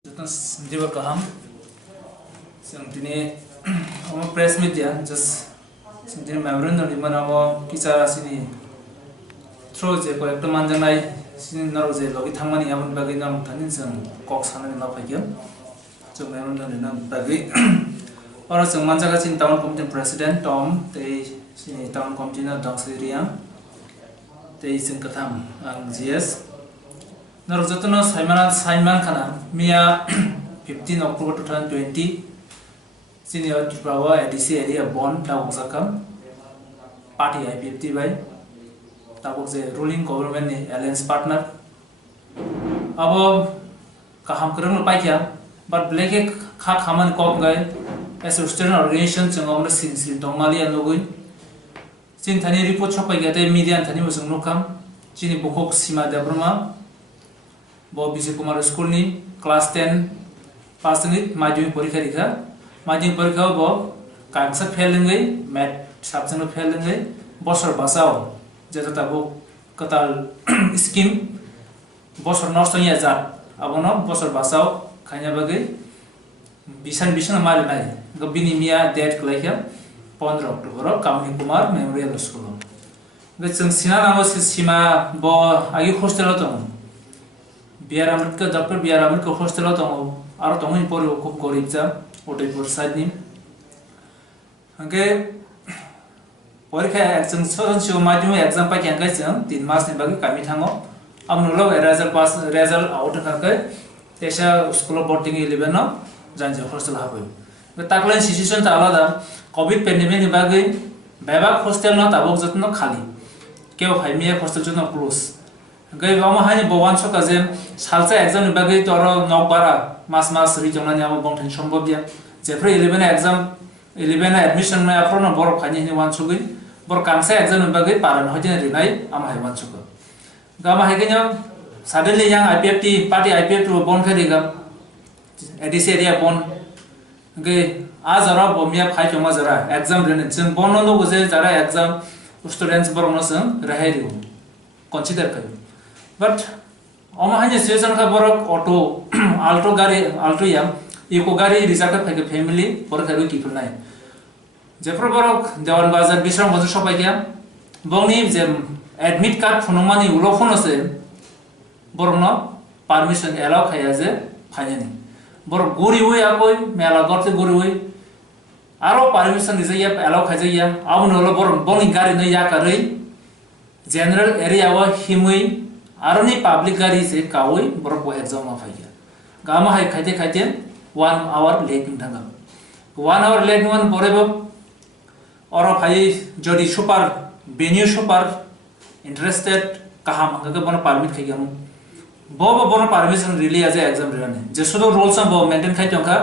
Jiwa kaham, sini press media just sini memorandum di mana kisah sini through je ko ekta manjanai sini naro je logi thangmani amon bagi nam thanin sang kok sana na phagiam so memorandum ni nam bagi ora sang manjaga sin town committee president Tom te sini town committee na dangsiriya te sin katham ang GS naro jotno Simon Khana Mia 15 October 2020 senior Tripura ADC area bond tabuk sakam party IPFT by tabuk je ruling government ni alliance partner abo kaham kerang lepai kya but black kha khaman kop gai as a student organization changom na sin dongmali anogui sin thani report chopai gate media thani musung nokam chini bukhuk sima Debbarma bo bisi kumar school ni class 10 pass ni madhyamik porikha rikha madhyamik porikha bo kaangsa fail ngai math subject fail ngai bosor basao jeta tabo katal scheme bosor nosto ya jat abono bosor basao khanya bagai bisan mari nai gobini mia date klaikha 15 October kamni kumar memorial school gachung sina namo sima bo agi hostel to biar amat ke Dr. biar amat ke hostel atau aro tongi pori kup gorib ja Udaipur side ni angke porikha exam so madhyamik exam pa kyang kai chang 3 mas ni bagi kami thango amnulo result pass result out karkai tesa school boarding 11 no janje hostel habai taklan situation ta alada covid pandemic ni bagi bebak hostel no tabok jotno khali keu phaimia hostel jotno close gai bama hani bowan so kajem salsa exam ni bagai toro nokbara mas regional ni amo bongthen সম্ভব dia jefre 11 exam 11 admission na apro bor khani ni wan sugui bor kangsa exam ni bagai paran hojin rinai ama hai wan sugo gama hegenya suddenly yang IPFT party IPFT bon khari ga ADC area bon gai azara bomia phai choma jara exam ren chung bon no gose jara exam students bor no sung rahai ru consider kai but oma hanya situation ka borok auto alto yang eco gari reserve ka family por kharu ki purnai jepro borok jawan bazar bisram bazar sopai kya bongni je admit card phonomani ulo phone ase borno permission allow khaya je phanyani bor gori hoi akoi mela gorte gori hoi aro permission dise ya allow khaje ya abun holo bor bongni gari no ya karai general area wa himui aroni public gari se kawoi borok exam ma phaiya gama hai khaite 1 hour late thanga 1 hour late one porebo oro phai jodi super venue super interested kaham anga bon permit khaigamu bobo bon permission really as exam rane je sudo rules bo maintain khai tonga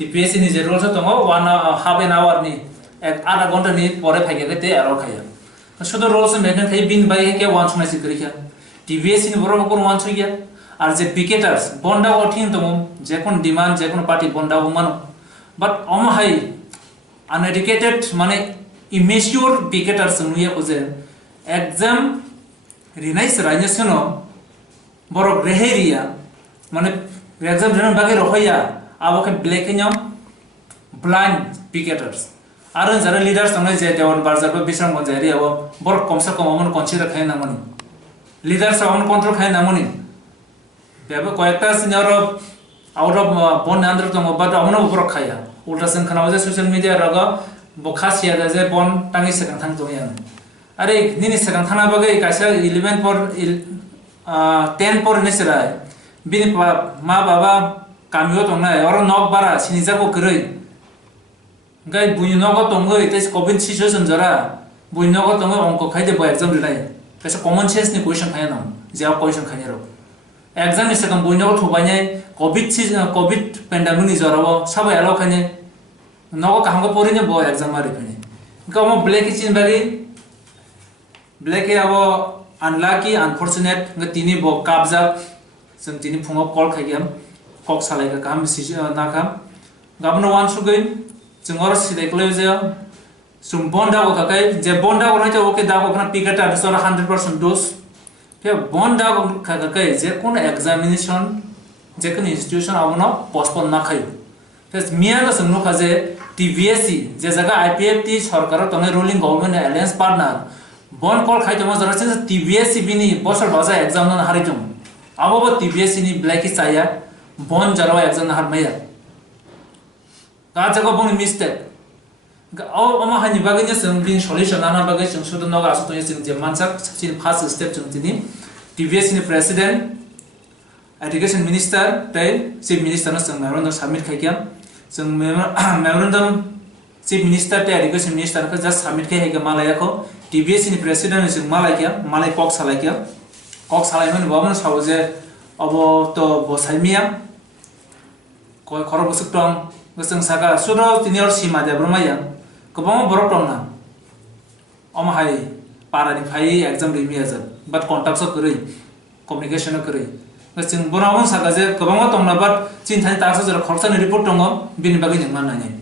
TPSC ni je rules tongo 1 half an hour ni ek आधा घंटा ni pore phaiga te aro khaya sudo rules maintain khai bin bai ke one smai sikriya TVS in boro kon wan chhiya ar je picketers bonda othin to je kon demand je kon party bonda man but om hai uneducated mane immature picketers nuya ko je exam rinais rajnasono boro reheria mane exam rin bage rohya abo ke black nyam blind picketers ar jara leaders ngai je dewan barzar ko bisram go jari abo bor komsa kom amon consider khai na mani leaders on control khai namoni beba koyekta senior out of bon andro to but amno upro khaya ultrasound khana waje social media raga bokhas ya je bon tangi sekang thang to yan are nini sekang thana bagai kaisa 11 por 10 por nesra bin ma baba kamyo to na oro nok bara sinija ko krei gai buino ko tongo ite covid situation jara buino ko tongo onko khaide bo exam rilai kaisa common sense ni question khaya nam jawab question khanya ro exam is kam buino thobanya covid pandemic ni jarabo sabai alo khanya nogo kahang ko pori ne bo exam mari khane kamo black chin bagi black abo unlucky unfortunate tini bo kabja sum tini phungo call khagiam kok salai ka kam si na kam gabno wan sugoi chungor sidai kleje sum bonda ko kakai je bonda ko naito oke da ko kana pikata sora 100% dose pe bonda ko kakai je kon examination जेखुनु institution आबोनो postpone ना खायो face मियानो सोंनो खाजे TVSC जे जगह IPFT सरकार तंगे ruling government Allianz partner बन कल खाइतोमा जरासे TVSC बिनी बोसर बाजा एग्जाम न हारितोम आबो TVSC नि ब्लैकी चाया बन जराव एग्जाम हारमाया का जगह बंग मिस्टेक औ अमा हानि बागै जों बिन सल्यूशन आना बागै जों सुदन नगा आसु जों जे मानसाक साबसिन फार्स्ट स्टेप जों दिनि TVSC नि प्रेसिडेंट एजुकेशन मिनिस्टर तै चीफ मिनिस्टर न जों मेमोरेंडम सबमिट खाइकिया जों मेमोरेंडम चीफ मिनिस्टर तै एजुकेशन मिनिस्टर को जस्ट सबमिट खाइके मालायाखौ TVSC नि प्रेसिडेंट जों मालायकिया मालाय कक सालायकिया कक सालायमोन बाबन साव जे अब तो बसाइमिया कोइ खर बसुक्तम जों सागा सुरो तिनियर सीमा देब्रमा या गोबां बरक दंना अमहाय पारानि फाइ एग्जाम रिमिया जा बाट कन्टाक्ट करै कम्युनिकेशन करै जों बनावन सागा जे गोबां दंना बाट चिन्तानि तासो जरा खरसानि रिपोर्ट दङ बिनि बागै जों माननाय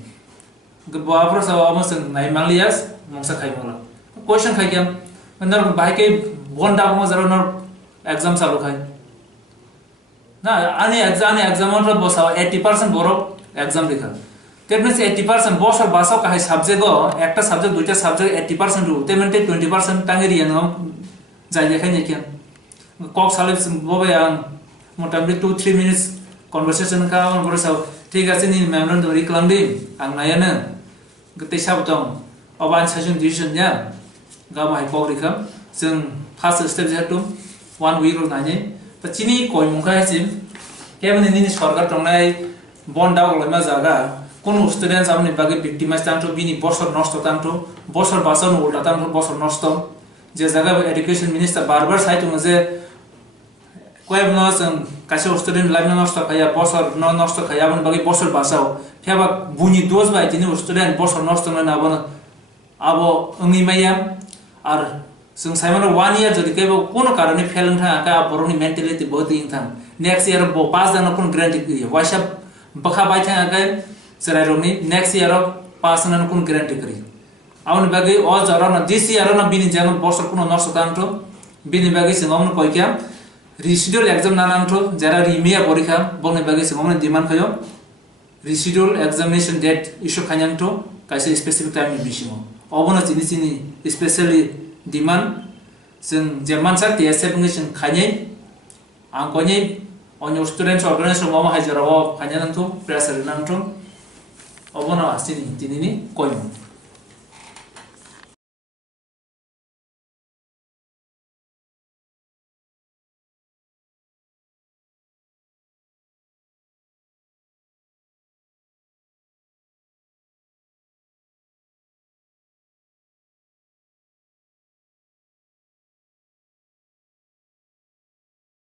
गोबांफोर सावा जों नायमालियास मंसा खाइमला क्वेश्चन खाइकेम नर बाइके बन्दा बम जरा नर एग्जाम चालु खाइ ना आनि एग्जाम र बसाव 80% बरक एग्जाम लिखा that means 80% बसर बासाव काहे सब्जेक्ट गो एकटा सब्जेक्ट दुइटा सब्जेक्ट 80% रु तेमेन्टे 20% तांगेरिया न जाय लेखाय नेकिया कक साले बबे आं मोटामोटी 2-3 मिनिट्स कन्वर्सेशन का on बरसाव ठीक আছে नि मेमोरेंडम रिक्लामदि आं नायानो गते साबदं अबान साजन डिसिजन या गामाय कक रिखा जों फार्स्ट स्टेप जेतु 1 वीक र नायनि त चिनि कोइमुं खायसिम केबने नि सरकार तंनाय बन्दा गलमा जागा कोन स्टुडेन्ट्स आमनि बागे विक्टिमाइज तांतो बिनि बसर नष्ट तांतो बसर बासन उल्टा तांतो बसर नष्ट जे जागा एजुकेशन मिनिस्टर बार-बार साइतुङ जे कोइबनो जों कासे स्टुडेन्ट लाइफ नष्ट खाया बसर नष्ट खाया आमनि बागे बसर बासाव फेबा बुनि दोज बाय तिनि स्टुडेन्ट बसर नष्ट न नाबो आबो अंगिमाया आर जों साइमन 1 इयर जदि केबो कोनो कारणे फेल था का बरनि मेन्टालिटी बहुत इंथां नेक्स्ट इयर बो पास जानो कोन ग्यारेंटी करियो वाइसा बखा बाय था का सराय रोनी नेक्स्ट इयर पास न कोन ग्यारेंटी करि आउन बागे अ जरा न दिस इयर न बिनि जानो बसर कोनो नष्ट तांतो बिनि बागे सिंगमन कइक्या रिसिडुअल एग्जाम नानांतो जरा रिमिया परीक्षा बने बागे सिंगमन डिमान्ड खयो रिसिडुअल एग्जामिनेशन डेट इशू खान्यांतो कासे स्पेसिफिक टाइम बिसिमो अबनो चिनि स्पेशली डिमान्ड जों जेमानसा TSF जों खायनै आं कोइनै अन्य स्टुडेन्ट्स अर्गानाइजेसन माव हाजिराव खायनांतो प्रेसार नांतो अबनो आसिनि दिनिनि कोइमु